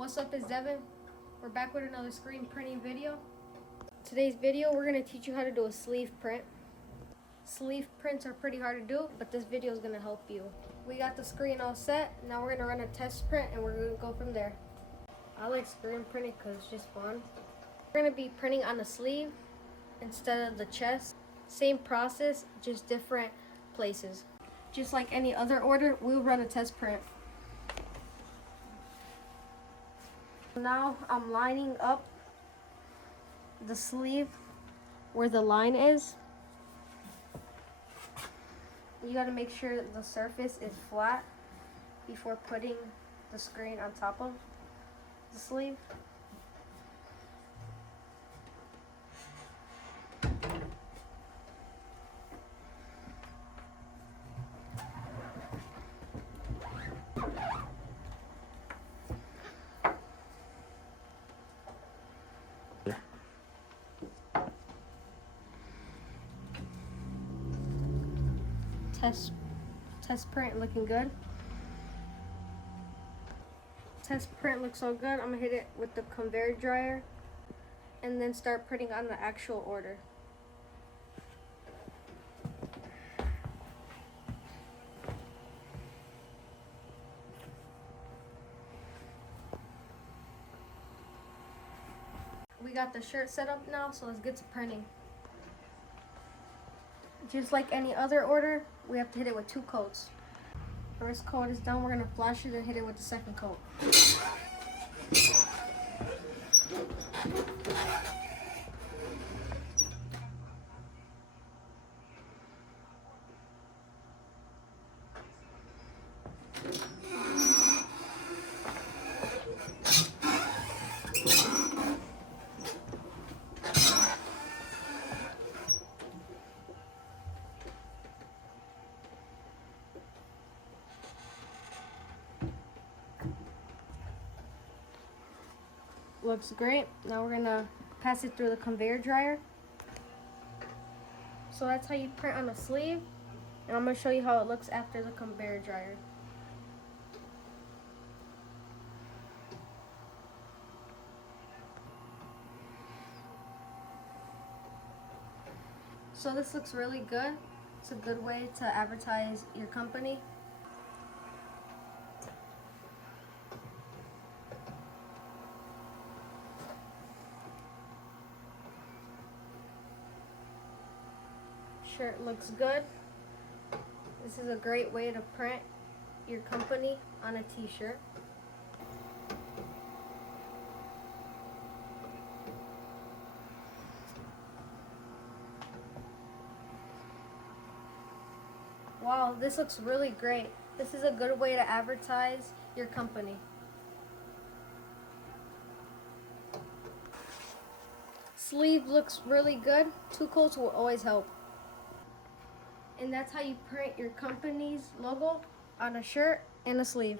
What's up, it's Devin. We're back with another screen printing video. Today's video, we're going to teach you how to do a sleeve print. Sleeve prints are pretty hard to do, but this video is going to help you. We got the screen all set. Now we're going to run a test print and we're going to go from there. I like screen printing because it's just fun. We're going to be printing on the sleeve instead of the chest. Same process, just different places. Just like any other order, we'll run a test print. Now I'm lining up the sleeve where the line is. You gotta make sure that the surface is flat before putting the screen on top of the sleeve. Test print looking good. Test print looks so good. I'm gonna hit it with the conveyor dryer and then start printing on the actual order. We got the shirt set up now, so let's get to printing. Just like any other order, we have to hit it with 2 coats. First coat is done, we're gonna flash it and hit it with the second coat. Looks great. Now we're gonna pass it through the conveyor dryer. So that's how you print on a sleeve, and I'm gonna show you how it looks after the conveyor dryer. So this looks really good. It's a good way to advertise your company. Shirt looks good. This is a great way to print your company on a t-shirt. Wow, this looks really great. This is a good way to advertise your company. Sleeve looks really good. 2 coats will always help. And that's how you print your company's logo on a shirt and a sleeve.